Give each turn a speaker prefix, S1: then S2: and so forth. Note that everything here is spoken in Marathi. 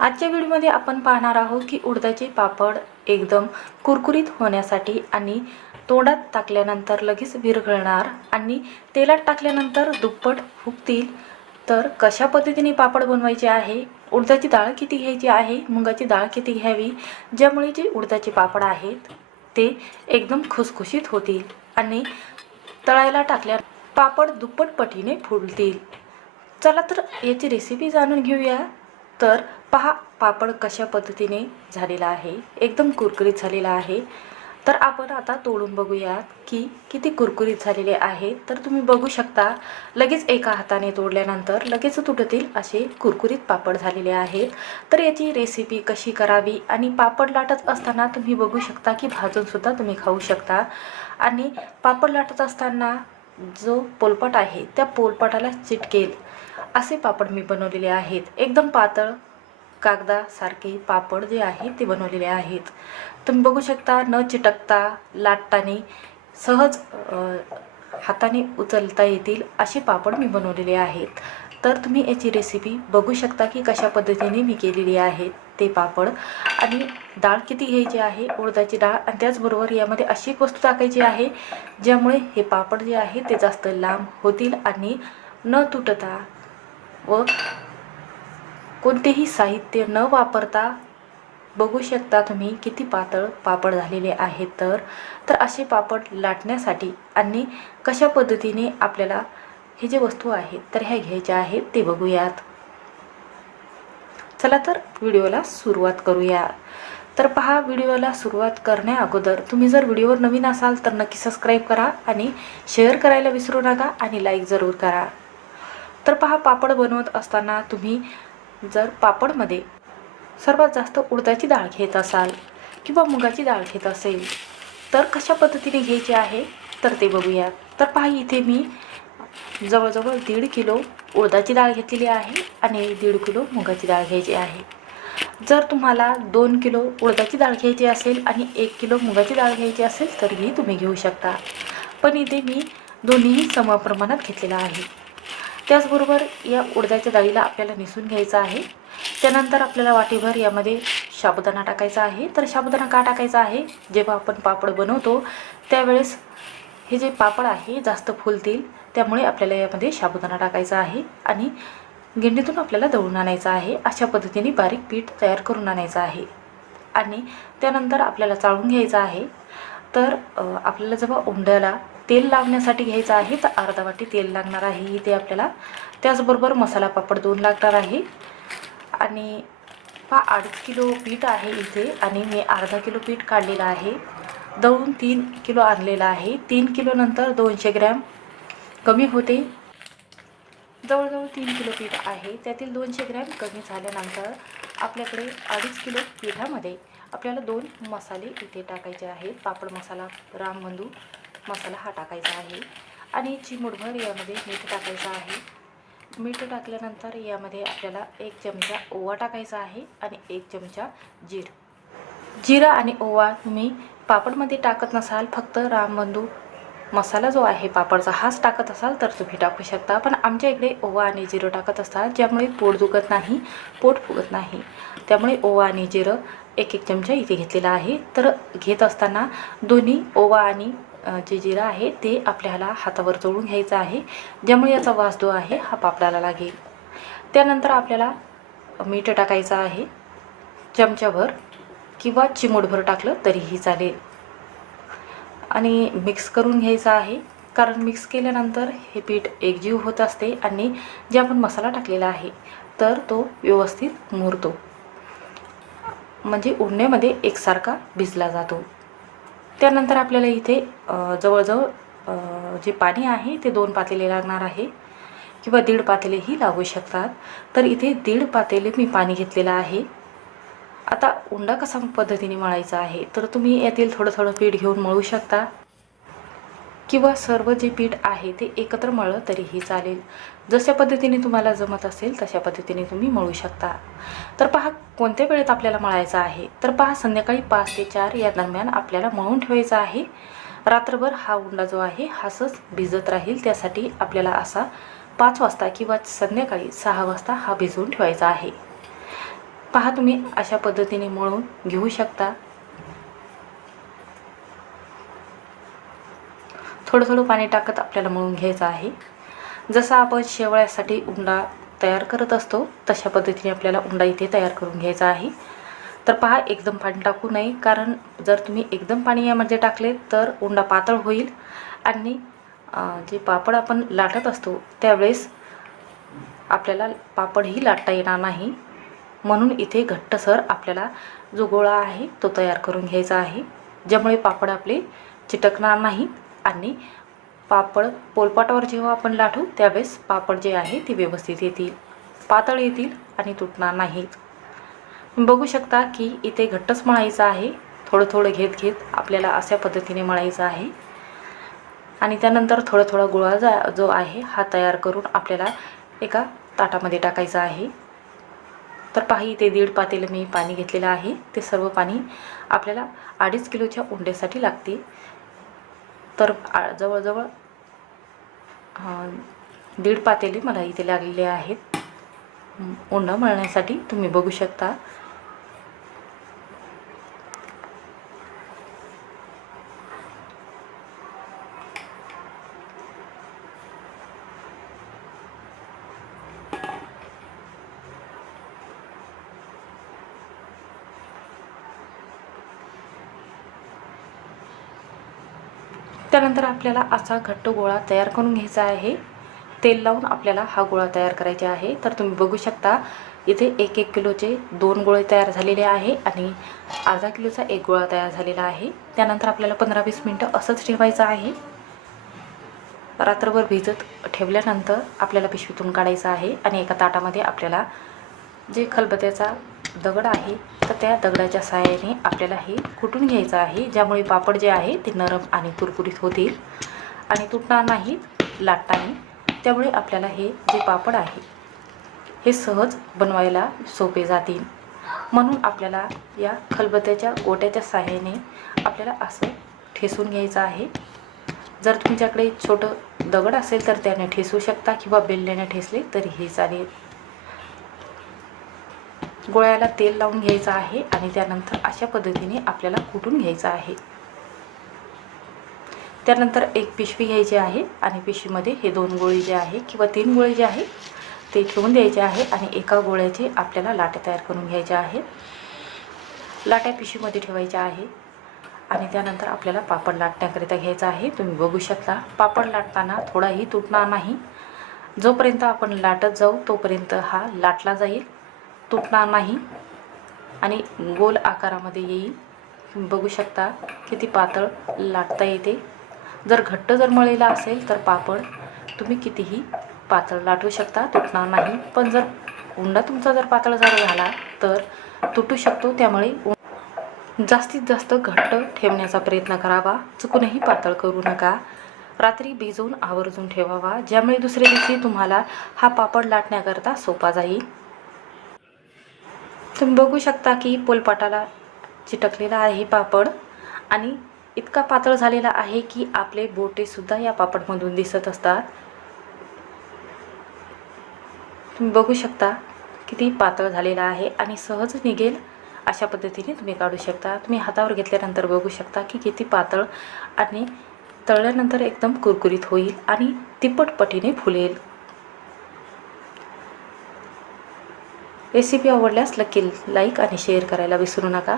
S1: आजच्या व्हिडिओमध्ये आपण पाहणार आहोत की उडदाचे पापड एकदम कुरकुरीत होण्यासाठी आणि तोंडात टाकल्यानंतर लगेच विरघळणार आणि तेलात टाकल्यानंतर दुप्पट फुगतील. तर कशा पद्धतीने पापड बनवायचे आहे? उडदाची डाळ किती घ्यायची आहे? मुगाची डाळ किती घ्यावी? ज्यामुळे जे उडदाचे पापड आहेत ते एकदम खुसखुशीत होतील आणि तळायला टाकल्या पापड दुप्पट पटीने फुलतील. चला तर याची रेसिपी जाणून घेऊया. तर पहा पापड कशा पद्धतीने झालेला आहे. एकदम कुरकुरीत झालेला आहे. तर आपण आता तोडून बघूयात की किती कुरकुरीत झालेले आहे. तर तुम्ही बघू शकता लगेच एका हाताने तोडल्यानंतर लगेच तुटतील असे कुरकुरीत पापड झालेले आहेत तर याची रेसिपी कशी करावी आणि पापड लाटत असताना तुम्ही बघू शकता की भाजूनसुद्धा तुम्ही खाऊ शकता. आणि पापड लाटत असताना जो पोलपट आहे त्या पोलपटाला चिटकेल. असे पापड मी बनवलेले आहेत. एकदम पातळ कागदासारखे पापड जे आहे ते बनवलेले आहेत. तुम्ही बघू शकता न चिटकता लाटताने सहज हाताने उचलता येतील असे पापड मी बनवलेले आहेत. तर तुम्ही याची रेसिपी बघू शकता की कशा पद्धतीने मी केलेली आहे ते पापड. आणि डाळ किती घ्यायची आहे? उडदाची डाळ. आणि त्याचबरोबर यामध्ये अशी एक वस्तू टाकायची आहे ज्यामुळे हे पापड जे आहे ते जास्त लांब होतील आणि न तुटता व कोणतेही साहित्य न वापरता बघू शकता तुम्ही किती पातळ पापड झालेले आहेत तर. तर असे पापड लाटण्यासाठी आणि कशा पद्धतीने आपल्याला हे जे वस्तू आहेत तर ह्या घ्यायच्या आहेत ते बघूयात. चला तर व्हिडिओला सुरुवात करूया. तर पहा व्हिडिओला सुरुवात करण्या अगोदर तुम्ही जर व्हिडिओवर नवीन असाल तर नक्की सबस्क्राईब करा आणि शेअर करायला विसरू नका आणि लाईक जरूर करा. तर पहा पापड बनवत असताना तुम्ही जर पापडमध्ये सर्वात जास्त उडदाची डाळ घेत असाल किंवा मुगाची डाळ घेत असेल तर कशा पद्धतीने घ्यायची आहे? तर ते बघूया. तर पहा इथे मी जवळजवळ दीड किलो उडदाची डाळ घेतलेली आहे आणि दीड किलो मुगाची डाळ घ्यायची आहे. जर तुम्हाला दोन किलो उडदाची डाळ घ्यायची असेल आणि एक किलो मुगाची डाळ घ्यायची असेल तरीही तुम्ही घेऊ शकता. पण इथे मी दोन्हीही समप्रमाणात घेतलेला आहे. त्याचबरोबर या उडदाच्या डाळीला आपल्याला निसून घ्यायचं आहे. त्यानंतर आपल्याला वाटीभर यामध्ये साबुदाणा टाकायचा आहे. तर साबुदाणा का टाकायचा आहे? जेव्हा आपण पापड बनवतो त्यावेळेस हे जे पापड आहे जास्त फुलतील त्यामुळे आपल्याला यामध्ये साबुदाणा टाकायचा आहे आणि गिंडीतून आपल्याला दळून आणायचं आहे. अशा पद्धतीने बारीक पीठ तयार करून आणायचं आहे. आणि त्यानंतर आपल्याला चाळून घ्यायचं आहे. तर आपल्याला जेव्हा उंड्याला तेल लावण्यासाठी घ्यायचं आहे तर अर्धा वाटी तेल लागणार आहे. इथे आपल्याला त्याचबरोबर मसाला पापड दोन लागणार आहे. आणि पहा अडीच किलो पीठ आहे इथे आणि मी अर्धा किलो पीठ काढलेलं आहे. दळून तीन किलो आणलेलं आहे. तीन किलो नंतर दोनशे ग्रॅम कमी होते. जवळजवळ तीन किलो पीठ आहे. त्यातील दोनशे ग्रॅम कमी झाल्यानंतर आपल्याकडे अडीच किलो पिठामध्ये आपल्याला दोन मसाले इथे टाकायचे आहेत. पापड मसाला रामबंधू मसाला हा टाकायचा आहे. आणि चिमूटभर यामध्ये मीठ टाकायचं आहे. मीठ टाकल्यानंतर यामध्ये आपल्याला एक चमचा ओवा टाकायचा आहे आणि एक चमचा जीर. जिरा आणि ओवा तुम्ही पापडमध्ये टाकत नसाल फक्त रामबंधू मसाला जो आहे पापडचा हाच टाकत असाल तर तुम्ही टाकू शकता. पण आमच्या इकडे ओवा आणि जिरं टाकत असतात ज्यामुळे पोट दुखत नाही पोट फुगत नाही. त्यामुळे ओवा आणि जिरं एक एक चमचा इथे घेतलेला आहे. तर घेत असताना दोन्ही ओवा आणि जे जिरं आहे ते आपल्याला हातावर चोळून घ्यायचं आहे. ज्यामुळे याचा वास जो आहे हा पापडाला लागेल. त्यानंतर आपल्याला मीठ टाकायचं आहे. चमच्याभर किंवा चिमूटभर टाकलं तरीही चालेल. आणि मिक्स करून घ्यायचं आहे. कारण मिक्स केल्यानंतर हे पीठ एकजीव होत असते आणि जे आपण मसाला टाकलेला आहे तर तो व्यवस्थित मुरतो. म्हणजे उडण्यामध्ये एकसारखा भिजला जातो. त्यानंतर आपल्याला इथे जवळजवळ जे पाणी आहे ते दोन पातेले लागणार आहे किंवा दीड पातेलेही लागू शकतात. तर इथे दीड पातेले मी पाणी घेतलेलं आहे. आता उंडा कसा पद्धतीने मळायचा आहे? तर तुम्ही यातील थोडं थोडं पीठ घेऊन मळू शकता. किंवा सर्व जे पीठ आहे ते एकत्र मळलं तरीही चालेल. जशा पद्धतीने तुम्हाला जमत असेल तशा पद्धतीने तुम्ही मळू शकता. तर पहा कोणत्या वेळेत आपल्याला मळायचं आहे? तर पहा संध्याकाळी पाच ते चार या दरम्यान आपल्याला मळून ठेवायचं आहे. रात्रभर हा उंडा जो आहे हासच भिजत राहील. त्यासाठी आपल्याला असा पाच वाजता किंवा संध्याकाळी सहा वाजता हा भिजवून ठेवायचा आहे. पहा तुम्ही अशा पद्धतीने मळून घेऊ शकता. थोडं थोडं पाणी टाकत आपल्याला मळून घ्यायचं आहे. जसं आपण शेवळ्यासाठी उंडा तयार करत असतो तशा पद्धतीने आपल्याला उंडा इथे तयार करून घ्यायचा आहे. तर पहा एकदम पाणी टाकू नये कारण जर तुम्ही एकदम पाणी यामध्ये म्हणजे टाकले तर उंडा पातळ होईल. आणि जे पापड आपण लाटत असतो त्यावेळेस आपल्याला पापडही लाटता येणार नाही. म्हणून इथे घट्टसर आपल्याला जो गोळा आहे तो तयार करून घ्यायचा आहे ज्यामुळे पापड आपले चिटकणार नाही आणि पापड पोलपाटावर जेव्हा आपण लाटू त्यावेळेस पापड जे आहे ते व्यवस्थित येतील. पातळ येतील आणि तुटणार नाहीत. बघू शकता की इथे घट्टच मळायचं आहे. थोडं थोडं घेत घेत आपल्याला अशा पद्धतीने मळायचं आहे. आणि त्यानंतर थोडं थोडा गुळा जा जो आहे हा तयार करून आपल्याला एका ताटामध्ये टाकायचा आहे. तर पाही इथे दीड पातेलं मी पाणी घेतलेलं आहे. ते सर्व पाणी आपल्याला अडीच किलोच्या उंड्यासाठी लागते. तर जवळजवळ दीड पातेली मला इथे लागलेले आहेत. उंडं मळण्यासाठी तुम्ही बघू शकता. त्यानंतर आपल्याला असा घट्ट गोळा तयार करून घ्यायचा आहे. तेल लावून आपल्याला हा गोळा तयार करायचा आहे. तर तुम्ही बघू शकता इथे एक एक किलोचे दोन गोळे तयार झालेले आहे आणि अर्धा किलोचा एक गोळा तयार झालेला आहे. त्यानंतर आपल्याला पंधरा वीस मिनटं असंच ठेवायचं आहे. रात्रभर भिजत ठेवल्यानंतर आपल्याला पिशवीतून काढायचं आहे आणि एका ताटामध्ये आपल्याला जे खलबत्याचा दगड आहे तर त्या दगडाच्या सहाय्याने आपल्याला हे कुटून घ्यायचं आहे ज्यामुळे पापड जे आहे ते नरम आणि कुरकुरीत होतील आणि तुटणार नाहीत लाटताना. त्यामुळे आपल्याला हे जे पापड आहे हे सहज बनवायला सोपे जातील. म्हणून आपल्याला या खलबत्याच्या गोट्याच्या सहाय्याने आपल्याला असं ठेसून घ्यायचं आहे. जर तुमच्याकडे छोटं दगड असेल तर त्याने ठेसू शकता किंवा बेल्ल्याने ठेसले तरी हे चालेल. गोळ्याला तेल लावून घ्यायचं आहे आणि त्यानंतर अशा पद्धतीने आपल्याला कुटून घ्यायचं आहे. त्यानंतर एक पिशवी घ्यायची आहे आणि पिशवीमध्ये हे दोन गोळी जे आहे किंवा तीन गोळे जे आहे ते ठेवून द्यायचे आहे आणि एका गोळ्याचे आपल्याला लाट्या तयार करून घ्यायच्या आहेत. लाट्या पिशवीमध्ये ठेवायच्या आहे आणि त्यानंतर आपल्याला पापड लाटण्याकरिता घ्यायचा आहे. तुम्ही बघू शकता पापड लाटताना थोडाही तुटणार नाही. जोपर्यंत आपण लाटत जाऊ तोपर्यंत हा लाटला जाईल. तुटणार नाही. आणि गोल आकारामध्ये येईल. बघू शकता किती पातळ लाटता येते. जर घट्ट जर मळलेला असेल तर पापड तुम्ही कितीही पातळ लाटू शकता तुटणार नाही. पण जर उंडा तुमचा जर पातळ जर झाला तर तुटू शकतो. त्यामुळे जास्तीत जास्त घट्ट ठेवण्याचा प्रयत्न करावा. चुकूनही पातळ करू नका. रात्री भिजवून आवर्जून ठेवावा. ज्यामुळे दुसऱ्या दिवशी तुम्हाला हा पापड लाटण्याकरता सोपा जाईल. तुम्ही बघू शकता की पोलपाटाला चिटकलेला आहे पापड. आणि इतका पातळ झालेला आहे की आपले बोटेसुद्धा या पापडमधून दिसत असतात. तुम्ही बघू शकता किती पातळ झालेला आहे आणि सहज निघेल अशा पद्धतीने तुम्ही काढू शकता. तुम्ही हातावर घेतल्यानंतर बघू शकता की किती पातळ आणि तळल्यानंतर एकदम कुरकुरीत होईल आणि तिपटपटीने फुलेल. रेसिपी आवडल्यास नक्की लाईक आणि शेअर करायला विसरू नका.